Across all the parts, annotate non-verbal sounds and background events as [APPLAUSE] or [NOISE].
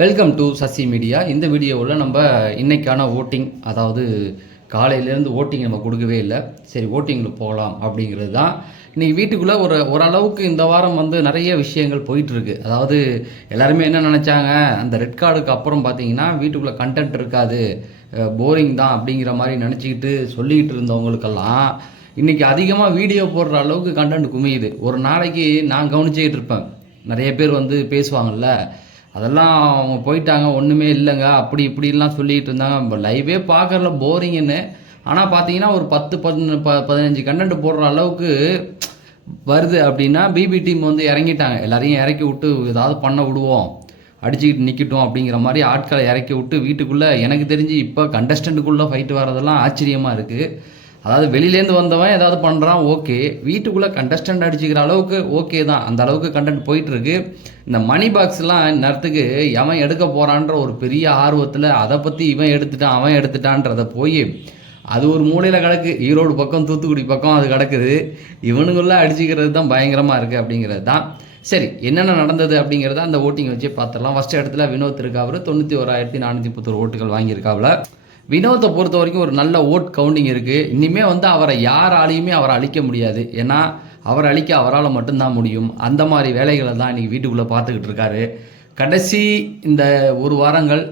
Welcome to Sasi media இந்த வீடியோவில் நம்ம இன்றைக்கான ஓட்டிங் அதாவது காலையிலேருந்து ஓட்டிங் நம்ம கொடுக்கவே இல்லை. சரி ஓட்டிங்கில் போகலாம் அப்படிங்கிறது தான். இன்றைக்கி வீட்டுக்குள்ளே ஒரு ஓரளவுக்கு இந்த வாரம் வந்து நிறைய விஷயங்கள் போயிட்டுருக்கு. அதாவது எல்லாருமே என்ன நினச்சாங்க? அந்த ரெட் கார்டுக்கு அப்புறம் பார்த்தீங்கன்னா வீட்டுக்குள்ளே கண்டென்ட் இருக்காது. போரிங் தான் அப்படிங்கிற மாதிரி நினச்சிக்கிட்டு சொல்லிக்கிட்டு இருந்தவங்களுக்கெல்லாம் இன்றைக்கி அதிகமாக வீடியோ போடுற அளவுக்கு கண்டென்ட் குமியுது. ஒரு நாளைக்கு நான் கவனிச்சிக்கிட்டு இருப்பேன். நிறைய பேர் வந்து பேசுவாங்கல்ல. அதெல்லாம் அவங்க போயிட்டாங்க ஒன்றுமே இல்லைங்க. அப்படி இப்படிலாம் சொல்லிட்டு இருந்தாங்க. லைவே பார்க்கறல போரிங்கன்னு ஆனால் பார்த்தீங்கன்னா ஒரு பத்து பதினஞ்சு ப பதினஞ்சு கண்டென்ட் போடுற அளவுக்கு வருது அப்படின்னா பிபி டீம் வந்து இறங்கிட்டாங்க. எல்லாரையும் இறக்கி விட்டு ஏதாவது பண்ண விடுவோம். அடிச்சுக்கிட்டு நிற்கட்டும் அப்படிங்கிற மாதிரி ஆட்களை இறக்கி விட்டு வீட்டுக்குள்ளே எனக்கு தெரிஞ்சு இப்போ கண்டஸ்டண்ட்டுக்குள்ளே ஃபைட்டு வரதெல்லாம் ஆச்சரியமாக இருக்குது அதாவது வெளியிலேருந்து வந்தவன் ஏதாவது பண்ணுறான் ஓகே. வீட்டுக்குள்ளே கண்டஸ்டன்ட் அடிச்சுக்கிற அளவுக்கு ஓகே தான். அந்த அளவுக்கு கண்டென்ட் போயிட்டுருக்கு. இந்த மணி பாக்ஸ்லாம் நேரத்துக்கு எவன் எடுக்க போகிறான்ற ஒரு பெரிய ஆர்வத்தில் அதை பற்றி இவன் எடுத்துட்டான் அவன் எடுத்துட்டான்றதை போய் அது ஒரு மூலையில் கிடக்கு. ஈரோடு பக்கம் தூத்துக்குடி பக்கம் அது கிடக்குது. இவனுக்குள்ளே அடிச்சுக்கிறது தான் பயங்கரமாக இருக்குது அப்படிங்கிறது தான். சரி என்னென்ன நடந்தது அப்படிங்கிறத அந்த ஓட்டிங் வச்சு பார்த்துடலாம் ஃபஸ்ட் இடத்துல வினோத் இருக்காவர். தொண்ணூற்றி ஓராயிரத்தி நானூற்றி முப்பத்தொரு ஓட்டுகள் வாங்கியிருக்காவில் வினோத்தை பொறுத்த வரைக்கும் ஒரு நல்ல ஓட் கவுண்டிங் இருக்குது இனிமே வந்து அவரை யாராலையுமே அவரை அழிக்க முடியாது. ஏன்னா அவரை அழிக்க அவரால் மட்டும்தான் முடியும். அந்த மாதிரி வேலைகளை தான் இன்றைக்கி வீட்டுக்குள்ளே பார்த்துக்கிட்டு இருக்காரு. கடைசி இந்த ஒரு வாரங்கள்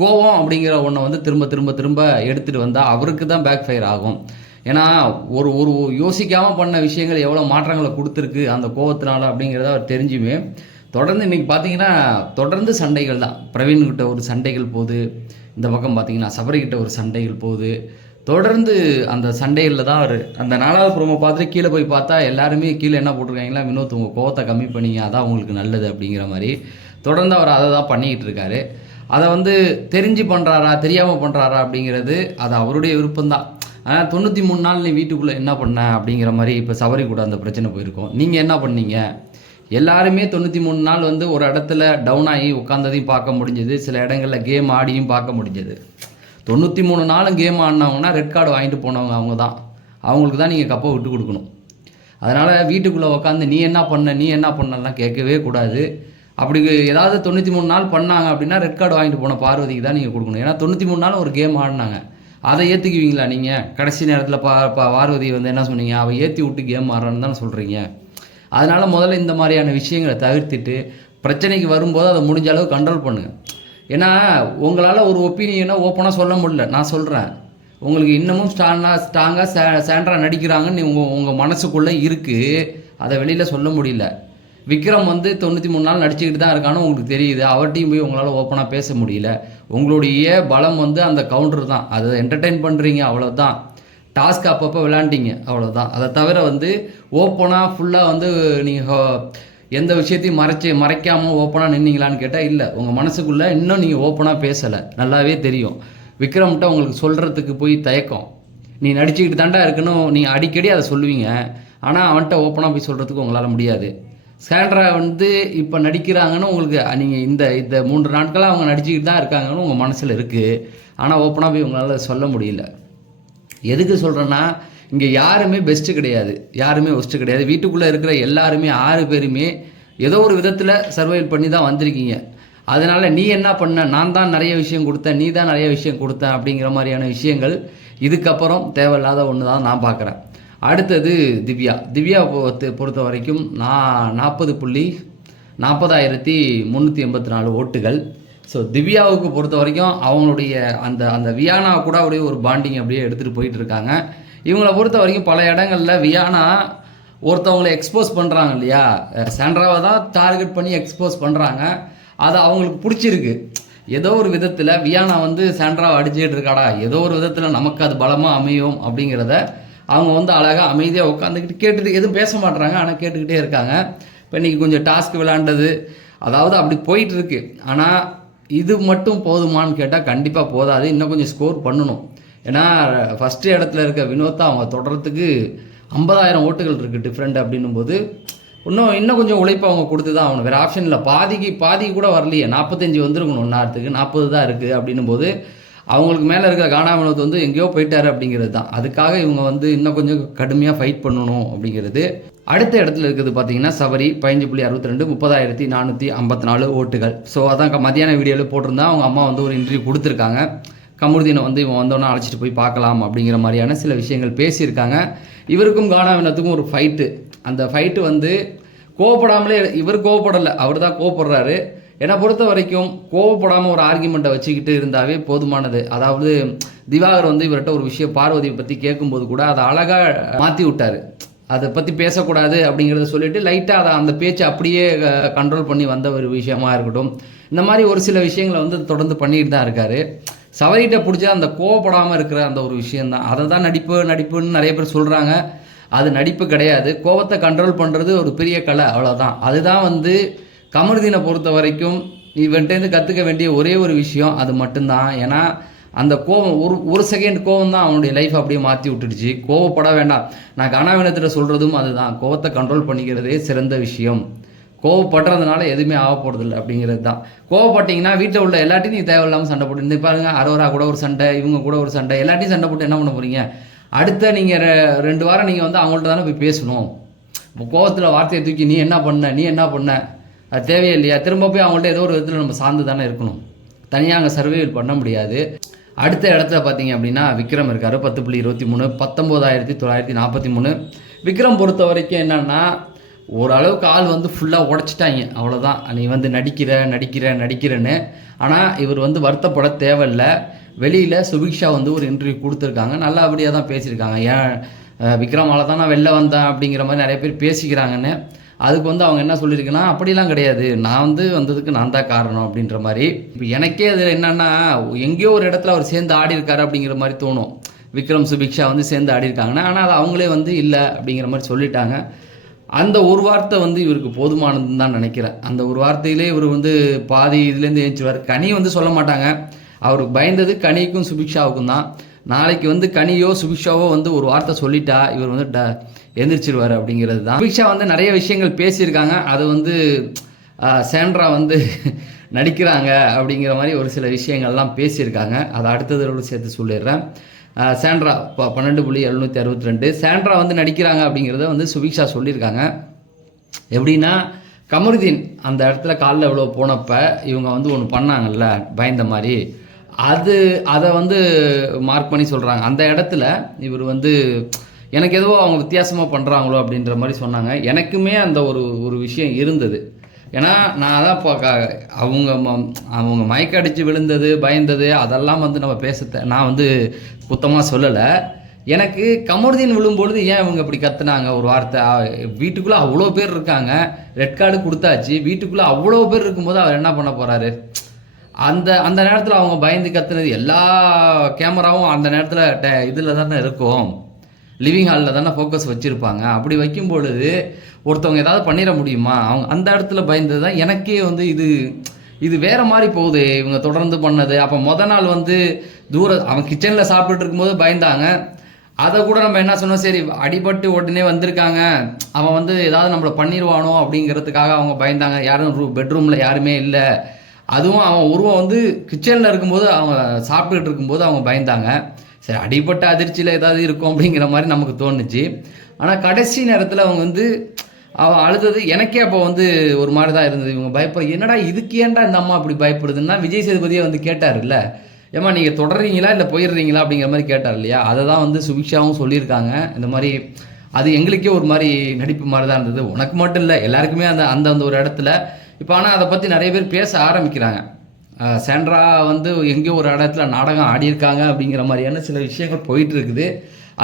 கோபம் கோவம் அப்படிங்கிற ஒன்றை வந்து திரும்ப திரும்ப திரும்ப எடுத்துகிட்டு வந்தால் அவருக்கு தான் பேக் ஃபயர் ஆகும். ஏன்னா ஒரு ஒரு யோசிக்காமல் பண்ண விஷயங்கள் எவ்வளோ மாற்றங்களை கொடுத்துருக்கு அந்த கோவத்தினால அப்படிங்கிறத அவர் தெரிஞ்சுமே. தொடர்ந்து இன்றைக்கி பார்த்தீங்கன்னா தொடர்ந்து சண்டைகள் தான். பிரவீன்கிட்ட ஒரு சண்டைகள் போகுது இந்த பக்கம் பார்த்தீங்கன்னா சபரிக்கிட்ட ஒரு சண்டைகள் போகுது. தொடர்ந்து அந்த சண்டைகளில் தான் அவர். அந்த நாலாவது ப்ரோமோ பார்த்துட்டு கீழே போய் பார்த்தா எல்லாருமே கீழே என்ன போட்டிருக்காங்களா வினோத் உங்கள் கோவத்தை கம்மி பண்ணிங்க அதான் உங்களுக்கு நல்லது அப்படிங்கிற மாதிரி தொடர்ந்து அவர் அதை தான் பண்ணிக்கிட்டு இருக்காரு. அதை வந்து தெரிஞ்சு பண்ணுறாரா தெரியாமல் பண்ணுறாரா அப்படிங்கிறது அது அவருடைய விருப்பம்தான் ஆனால் தொண்ணூற்றி மூணு நாள் நீ வீட்டுக்குள்ளே என்ன பண்ண அப்படிங்கிற மாதிரி இப்போ சபரி கூட அந்த பிரச்சனை போயிருக்கோம். நீங்கள் என்ன பண்ணீங்க? எல்லாருமே தொண்ணூற்றி மூணு நாள் வந்து ஒரு இடத்துல டவுன் ஆகி உட்காந்ததையும் பார்க்க முடிஞ்சது. சில இடங்களில் கேம் ஆடியும் பார்க்க முடிஞ்சது. தொண்ணூற்றி மூணு நாளும் கேம் ஆடினவங்கன்னா ரெட் கார்டு வாங்கிட்டு போனவங்க அவங்க தான். அவங்களுக்கு தான் நீங்கள் கப்பை விட்டு கொடுக்கணும். அதனால் வீட்டுக்குள்ளே உட்காந்து நீ என்ன பண்ண நீ என்ன பண்ணலாம் கேட்கவே கூடாது. அப்படி ஏதாவது தொண்ணூற்றி மூணு நாள் பண்ணாங்க அப்படின்னா ரெட் கார்டு வாங்கிட்டு போன பார்வதிக்கு தான் நீங்கள் கொடுக்கணும். ஏன்னா தொண்ணூற்றி மூணு நாள் ஒரு கேம் ஆடினாங்க. அதை ஏற்றுக்குவீங்களா நீங்கள் கடைசி நேரத்தில் பா பார்வதி வந்து என்ன சொன்னீங்க? அவள் ஏற்றி விட்டு கேம் ஆடுறான்னு தானே சொல்கிறீங்க அதனால் முதல்ல இந்த மாதிரியான விஷயங்களை தவிர்த்துட்டு பிரச்சனைக்கு வரும்போது அதை முடிஞ்ச அளவு கண்ட்ரோல் பண்ணுங்கள் ஏன்னா உங்களால் ஒரு ஒப்பீனியனை ஓப்பனாக சொல்ல முடியல. நான் சொல்கிறேன் உங்களுக்கு இன்னமும் ஸ்ட்ராங்காக ஸ்ட்ராங்காக சே சேண்ட்ராக நடிக்கிறாங்கன்னு உங்கள் உங்கள் மனசுக்குள்ளே இருக்குது அதை வெளியில் சொல்ல முடியல. விக்ரம் வந்து தொண்ணூற்றி மூணு நாள் நடிச்சுக்கிட்டு தான் இருக்கான்னு உங்களுக்கு தெரியுது. அவர்கிட்டையும் போய் உங்களால் ஓப்பனாக பேச முடியல. உங்களுடைய பலம் வந்து அந்த கவுண்டர் தான். அதை என்டர்டெயின் பண்ணுறீங்க அவ்வளோதான் டாஸ்க் அப்பப்போ விளாண்டிங்க அவ்வளோதான் அதை தவிர வந்து ஓப்பனாக ஃபுல்லாக வந்து நீங்கள் எந்த விஷயத்தையும் மறைச்சி மறைக்காமல் ஓப்பனாக நின்னீங்களான்னு கேட்டால் இல்லை. உங்கள் மனசுக்குள்ளே இன்னும் நீங்கள் ஓப்பனாக பேசலை. நல்லாவே தெரியும். விக்ரம்கிட்ட உங்களுக்கு சொல்கிறதுக்கு போய் தயக்கம். நீ நடிச்சுக்கிட்டு தாண்டா இருக்கணும். நீங்கள் அடிக்கடி அதை சொல்லுவீங்க. ஆனால் அவன்கிட்ட ஓப்பனாக போய் சொல்கிறதுக்கு உங்களால் முடியாது. சேண்ட்ரா வந்து இப்போ நடிக்கிறாங்கன்னு உங்களுக்கு நீங்கள் இந்த இந்த மூன்று நாட்களாக அவங்க நடிச்சுக்கிட்டு தான் இருக்காங்கன்னு உங்கள் மனசில் இருக்குது ஆனால் ஓப்பனாக போய் உங்களால் சொல்ல முடியல. எதுக்கு சொல்கிறேன்னா இங்கே யாருமே பெஸ்ட்டு கிடையாது. யாருமே ஒஸ்ட்டு கிடையாது. வீட்டுக்குள்ளே இருக்கிற எல்லாருமே ஆறு பேருமே ஏதோ ஒரு விதத்தில் சர்வைவல் பண்ணி தான் வந்திருக்கீங்க. அதனால் நீ என்ன பண்ண? நான் தான் நிறைய விஷயம் கொடுத்தேன். நீ தான் நிறைய விஷயம் கொடுத்த அப்படிங்கிற மாதிரியான விஷயங்கள் இதுக்கப்புறம் தேவையில்லாத ஒன்று தான் நான் பார்க்குறேன். அடுத்தது திவ்யா. திவ்யா பொறுத்த பொறுத்த வரைக்கும் நான் நாற்பது புள்ளி நாற்பதாயிரத்தி முந்நூற்றி எண்பத்தி நாலு ஓட்டுகள். ஸோ திவ்யாவுக்கு பொறுத்த வரைக்கும் அவங்களுடைய அந்த அந்த வியானா கூட அப்படியே ஒரு பாண்டிங் அப்படியே எடுத்துகிட்டு போயிட்டு இருக்காங்க. இவங்களை பொறுத்த வரைக்கும் பல இடங்களில் வியானா ஒருத்தவங்களை எக்ஸ்போஸ் பண்ணுறாங்க இல்லையா? சாண்ட்ராவை தான் டார்கெட் பண்ணி எக்ஸ்போஸ் பண்ணுறாங்க அது அவங்களுக்கு பிடிச்சிருக்கு. ஏதோ ஒரு விதத்தில் வியானா வந்து சாண்ட்ராவை அடிச்சுக்கிட்டு இருக்காடா. ஏதோ ஒரு விதத்தில் நமக்கு அது பலமாக அமையும் அப்படிங்கிறத அவங்க வந்து அழகாக அமைதியாக உட்காந்துக்கிட்டு கேட்டுட்டு எதுவும் பேச மாட்டுறாங்க ஆனால் கேட்டுக்கிட்டே இருக்காங்க. இப்போ இன்றைக்கி கொஞ்சம் டாஸ்க் விளாண்டது அதாவது அப்படி போயிட்டுருக்கு ஆனால் இது மட்டும் போதுமான்னு கேட்டால் கண்டிப்பாக போதாது. இன்னும் கொஞ்சம் ஸ்கோர் பண்ணணும். ஏன்னா ஃபஸ்ட்டு இடத்துல இருக்க வினோத்தை அவங்க தொடரத்துக்கு ஐம்பதாயிரம் ஓட்டுகள் இருக்குது டிஃப்ரெண்ட் அப்படின்னும் போது இன்னும் இன்னும் கொஞ்சம் உழைப்பு அவங்க கொடுத்து தான் ஆகணும். வேறு ஆப்ஷன் இல்லை. பாதிக்கு பாதிக்கு கூட வரலையே. நாற்பத்தஞ்சு வந்திருக்கணும். ஒன்றாயிரத்துக்கு நாற்பது தான் இருக்குது அப்படின்னும் போது அவங்களுக்கு மேலே இருக்கிற காணாமலத்து வந்து எங்கேயோ போயிட்டாரு அப்படிங்கிறது தான். அதுக்காக இவங்க வந்து இன்னும் கொஞ்சம் கடுமையாக ஃபைட் பண்ணணும் அப்படிங்கிறது. அடுத்த இடத்துல இருக்கிறது பார்த்தீங்கன்னா சபரி பதினஞ்சு புள்ளி அறுபத்தி ரெண்டு முப்பதாயிரத்தி நானூற்றி ஐம்பத்தி நாலு ஓட்டுகள். ஸோ அதான் க- மத்தியான வீடியோவில் போட்டிருந்தா அவங்க அம்மா வந்து ஒரு இன்டர்வியூ கொடுத்துருக்காங்க. கமருதீனை வந்து இவன் வந்தோன்னே அழைச்சிட்டு போய் பார்க்கலாம் அப்படிங்கிற மாதிரியான சில விஷயங்கள் பேசியிருக்காங்க. இவருக்கும் கானாவினத்துக்கும் ஒரு ஃபைட்டு அந்த ஃபைட்டு வந்து கோவப்படாமலே இவர் கோவப்படலை அவர் தான் கோவப்படுறாரு. என்னை பொறுத்த வரைக்கும் கோவப்படாமல் ஒரு ஆர்குமெண்ட்டை வச்சுக்கிட்டு இருந்தாவே போதுமானது. அதாவது திவாகர் வந்து இவர்கிட்ட ஒரு விஷயம் பார்வதியை பற்றி கேட்கும்போது கூட அதை அழகாக மாற்றி விட்டார். அதை பற்றி பேசக்கூடாது அப்படிங்கிறத சொல்லிட்டு லைட்டாக அதை அந்த பேச்சை அப்படியே கண்ட்ரோல் பண்ணி வந்த ஒரு விஷயமா இருக்கட்டும். இந்த மாதிரி ஒரு சில விஷயங்களை வந்து தொடர்ந்து பண்ணிட்டு தான் இருக்காரு. சவரிகிட்ட பிடிச்சா அந்த கோவப்படாமல் இருக்கிற அந்த ஒரு விஷயந்தான் அதை தான் நடிப்பு நடிப்புன்னு நிறைய பேர் சொல்கிறாங்க அது நடிப்பு கிடையாது. கோவத்தை கண்ட்ரோல் பண்ணுறது ஒரு பெரிய கலை அவ்வளோதான் அதுதான் வந்து கமருதீனை பொறுத்த வரைக்கும் இவன்கிட்டேருந்து கற்றுக்க வேண்டிய ஒரே ஒரு விஷயம் அது மட்டும்தான். ஏன்னா அந்த கோவம் ஒரு ஒரு செகண்ட் கோவம் தான் அவனுடைய லைஃப் அப்படியே மாற்றி விட்டுடுச்சு. கோவப்பட வேண்டாம். நான் கனாவினத்தில் சொல்கிறதும் அதுதான். கோவத்தை கண்ட்ரோல் பண்ணிக்கிறதே சிறந்த விஷயம். கோவப்படுறதுனால எதுவுமே ஆக போகிறதில்ல அப்படிங்கிறது தான். கோவப்பட்டீங்கன்னா வீட்டில் உள்ள எல்லாத்தையும் நீ தேவையில்லாமல் சண்டை போட்டு இந்த பாருங்க அரோரா கூட ஒரு சண்டை இவங்க கூட ஒரு சண்டை எல்லாத்தையும் சண்டை போட்டு என்ன பண்ண போகிறீங்க அடுத்த நீங்கள் ரெண்டு வாரம் நீங்கள் வந்து அவங்கள்ட்ட தானே போய் பேசணும். இப்போ கோவத்தில் வார்த்தையை தூக்கி நீ என்ன பண்ண நீ என்ன பண்ண? அது தேவையே இல்லையா திரும்ப போய் அவங்கள்ட்ட ஏதோ ஒரு விதத்தில் நம்ம சார்ந்து தானே இருக்கணும். தனியாக அங்கே சர்வைவல் பண்ண முடியாது. அடுத்த இடத்துல பார்த்தீங்க அப்படின்னா விக்ரம் இருக்கார் பத்து புள்ளி இருபத்தி மூணு பத்தொம்போதாயிரத்தி தொள்ளாயிரத்தி நாற்பத்தி மூணு. விக்ரம் பொறுத்த வரைக்கும் என்னன்னா ஓரளவுக்கு ஆள் வந்து ஃபுல்லாக உடச்சிட்டாங்க. அவ்வளோதான் நீ வந்து நடிக்கிற நடிக்கிற நடிக்கிறேன்னு. ஆனால் இவர் வந்து வருத்தப்பட தேவையில்லை. வெளியில் சுபிக்ஷா வந்து ஒரு இன்டர்வியூ கொடுத்துருக்காங்க. நல்லபடியாக தான் பேசியிருக்காங்க. ஏன் விக்ரமால தான் நான் வெளில வந்தேன் அப்படிங்கிற மாதிரி நிறைய பேர் பேசிக்கிறாங்கன்னு. அதுக்கு வந்து அவங்க என்ன சொல்லியிருக்குன்னா அப்படிலாம் கிடையாது. நான் வந்து வந்ததுக்கு நான் தான் காரணம் அப்படின்ற மாதிரி. இப்போ எனக்கே அது என்னன்னா எங்கேயோ ஒரு இடத்துல அவர் சேர்ந்து ஆடி இருக்காரு அப்படிங்கிற மாதிரி தோணும். விக்ரம் சுபிக்ஷா வந்து சேர்ந்து ஆடி இருக்காங்கன்னா ஆனால் அது அவங்களே வந்து இல்லை அப்படிங்கிற மாதிரி சொல்லிட்டாங்க. அந்த ஒரு வார்த்தை வந்து இவருக்கு போதுமானதுன்னு தான் நினைக்கிறேன். அந்த ஒரு வார்த்தையிலே இவர் வந்து பாதி இதுலேருந்து எழுந்துருவார் கனி வந்து சொல்ல மாட்டாங்க. அவருக்கு பயந்தது கனிக்கும் சுபிக்ஷாவுக்கும் தான். நாளைக்கு வந்து கனியோ சுபிக்ஷாவோ வந்து ஒரு வார்த்தை சொல்லிட்டா இவர் வந்து ட எந்திரிச்சிருவார் அப்படிங்கிறது தான் சுபிக்ஷா வந்து நிறைய விஷயங்கள் பேசியிருக்காங்க. அது வந்து சேண்ட்ரா வந்து [LAUGHS] நடிக்கிறாங்க அப்படிங்கிற மாதிரி ஒரு சில விஷயங்கள்லாம் பேசியிருக்காங்க. அதை அடுத்ததோடு சேர்த்து சொல்லிடுறேன். சேண்ட்ரா இப்போ பன்னெண்டு புள்ளி எழுநூற்றி அறுபத்தி ரெண்டு சேண்ட்ரா வந்து நடிக்கிறாங்க அப்படிங்கிறத வந்து சுபிக்ஷா சொல்லியிருக்காங்க. எப்படின்னா கமருதீன் அந்த இடத்துல காலில் எவ்வளோ போனப்போ இவங்க வந்து ஒன்று பண்ணாங்கல்ல பயந்த மாதிரி. அது அதை வந்து மார்க் பண்ணி சொல்கிறாங்க அந்த இடத்துல இவர் வந்து எனக்கு ஏதோ அவங்க வித்தியாசமாக பண்ணுறாங்களோ அப்படின்ற மாதிரி சொன்னாங்க. எனக்குமே அந்த ஒரு ஒரு விஷயம் இருந்தது. ஏன்னா நான் அதான் இப்போ அவங்க அவங்க மயக்க அடித்து விழுந்தது பயந்தது அதெல்லாம் வந்து நம்ம பேச நான் வந்து குத்தமாக சொல்லலை. எனக்கு கமருதீன் விழும்பொழுது ஏன் இவங்க இப்படி கத்துனாங்க? ஒரு வார்த்தை வீட்டுக்குள்ளே அவ்வளோ பேர் இருக்காங்க. ரெட் கார்டு கொடுத்தாச்சு. வீட்டுக்குள்ளே அவ்வளோ பேர் இருக்கும்போது அவர் என்ன பண்ண போகிறாரு அந்த அந்த நேரத்தில் அவங்க பயந்து கத்துனது எல்லா கேமராவும் அந்த நேரத்தில் இதில் தானே இருக்கும். லிவிங் ஹாலில் தானே ஃபோக்கஸ் வச்சுருப்பாங்க. அப்படி வைக்கும் பொழுது ஒருத்தவங்க ஏதாவது பண்ணிட முடியுமா? அவங்க அந்த இடத்துல பயந்தது தான் எனக்கே வந்து இது இது வேற மாதிரி போகுது. இவங்க தொடர்ந்து பண்ணது. அப்போ முத நாள் வந்து தூர அவன் கிச்சனில் சாப்பிட்டுட்டு இருக்கும்போது பயந்தாங்க. அதை கூட நம்ம என்ன சொன்னோம்? சரி அடிபட்டு உடனே வந்திருக்காங்க. அவன் வந்து ஏதாவது நம்மளை பண்ணிடுவானோ அப்படிங்கிறதுக்காக அவங்க பயந்தாங்க. யாரும் பெட்ரூமில் யாருமே இல்லை. அதுவும் அவன் உருவம் வந்து கிச்சனில் இருக்கும்போது அவங்க சாப்பிட்டுட்டு இருக்கும்போது அவங்க பயந்தாங்க. சரி அடிபட்ட அதிர்ச்சியில் ஏதாவது இருக்கும் அப்படிங்கிற மாதிரி நமக்கு தோணுச்சு. ஆனால் கடைசி நேரத்தில் அவங்க வந்து அவன் அழுதது எனக்கே அப்போ வந்து ஒரு மாதிரி தான் இருந்தது. இவங்க பயப்பட என்னடா இதுக்கு ஏன்டா இந்த அம்மா அப்படி பயப்படுதுன்னா விஜய் சேதுபதியை வந்து கேட்டார்ல ஏம்மா நீங்கள் தொடர்றீங்களா இல்லை போயிடுறீங்களா அப்படிங்கிற மாதிரி கேட்டார் இல்லையா? அதை தான் வந்து சுபிக்ஷாவும் சொல்லியிருக்காங்க. இந்த மாதிரி அது எங்களுக்கே ஒரு மாதிரி நடிப்பு மாதிரி தான் இருந்தது. உனக்கு மட்டும் இல்லை எல்லாருக்குமே அந்த அந்த அந்த ஒரு இடத்துல இப்போ ஆனால் அதை பற்றி நிறைய பேர் பேச ஆரம்பிக்கிறாங்க. சென்ட்ரா வந்து எங்கேயோ ஒரு இடத்துல நாடகம் ஆடியிருக்காங்க அப்படிங்கிற மாதிரியான சில விஷயங்கள் போயிட்டு இருக்குது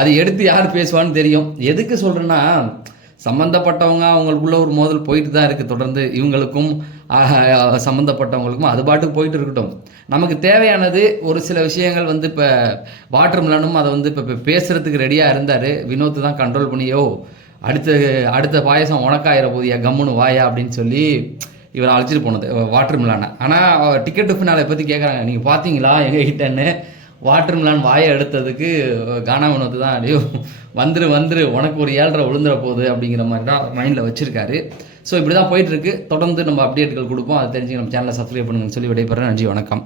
அது எடுத்து யார் பேசுவான்னு தெரியும். எதுக்கு சொல்கிறேன்னா சம்மந்தப்பட்டவங்க அவங்களுக்குள்ள ஒரு மோதல் போயிட்டு தான் இருக்குது தொடர்ந்து இவங்களுக்கும் சம்மந்தப்பட்டவங்களுக்கும் அது பாட்டுக்கு போயிட்டு இருக்கட்டும் நமக்கு தேவையானது ஒரு சில விஷயங்கள் வந்து இப்போ வாட்டர் மிலனும் அதை வந்து இப்போ பேசுகிறதுக்கு ரெடியாக இருந்தார். வினோத் தான் கண்ட்ரோல் பண்ணியோ அடுத்த அடுத்த பாயசம் உனக்காயிர போதியா கம்முன்னு வாயா அப்படின்னு சொல்லி இவரை அழைச்சிட்டு போனது வாட்டர் மிலானை ஆனால் டிக்கெட் ஃபினாலை பற்றி கேட்குறாங்க நீங்கள் பார்த்தீங்களா எங்கள் கிட்டன்னு? வாட்டர் மிலான் வாயை எடுத்ததுக்கு கானா வினோத் தான் அடையோ வந்துரு வந்துரு உனக்கு ஒரு ஏழரை விழுந்துட போகுது அப்படிங்கிற மாதிரி தான் மைண்டில் வச்சிருக்காரு. ஸோ இப்படி தான் போயிட்டுருக்கு தொடர்ந்து நம்ம அப்டேட்டுகள் கொடுப்போம். அதை தெரிஞ்சு நம்ம சேனலை சப்ஸ்கிரைப் பண்ணுங்கன்னு சொல்லி விடைபெறேன். நன்றி வணக்கம்.